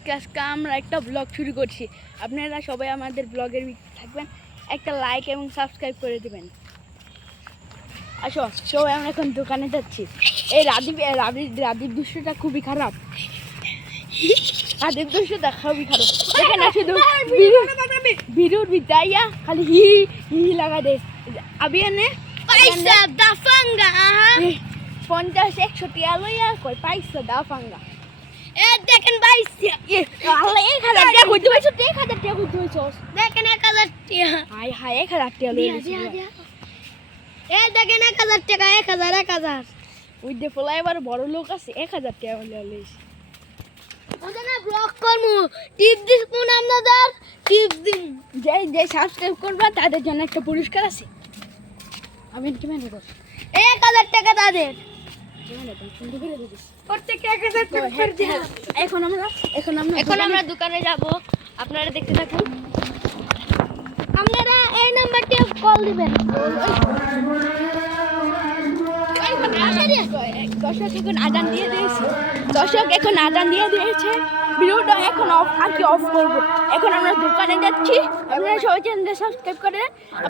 আজকে আমরা একটা ব্লগ শুরু করছি। আপনারা সবাই আমাদের ব্লগের থাকবেন, একটা লাইক এবং সাবস্ক্রাইব করে দেবেন। আসো সবাই, আমরা এখন দোকানে যাচ্ছি। এই রাদীপ দৃশ্যটা খুবই খারাপ। রাদীপ দৃশ্যটা খুবই খারাপ। এখানে শুধু ভিডিওর বিদাইয়া খালি হি হি লাগা দে। আবি এনে পয়সা দাফাঙ্গা 50-100 টিয়া লইয়া কই পয়সা দাফাঙ্গা। এ দেখেন ভাই, আল্লাহ 1000 টাকা কইতে হইছো, 1000 টাকা কইতে হইছো। দেখেন 1000 টাকা। হাই হাই 1000 টাকা লইয়া দিয়া। এ দেখেন 1000 টাকা, 1000 ওই দে ফলাই এবার বড় লোক আছে, 1000 টাকা লইয়া লইছে। ওটা না ব্লগ করমু, টিপ দিস কোন আপনাদের টিপ দিন। যে সাবস্ক্রাইব করবা তাদের জন্য একটা পুরস্কার আছে। আমি কি মানে বল 1000 টাকা তাদের। এখন আমরা দোকানে যাব, আপনারা দেখতে থাকুন। আপনারা এই নাম্বারটি কল দিবেন। দর্শক এখন আজান দিয়ে দিয়েছে। ভিডিওটা এখন অফ করবো। এখন আমরা দোকানে যাচ্ছি। আপনারা সবাই চ্যানেলটা সাবস্ক্রাইব করে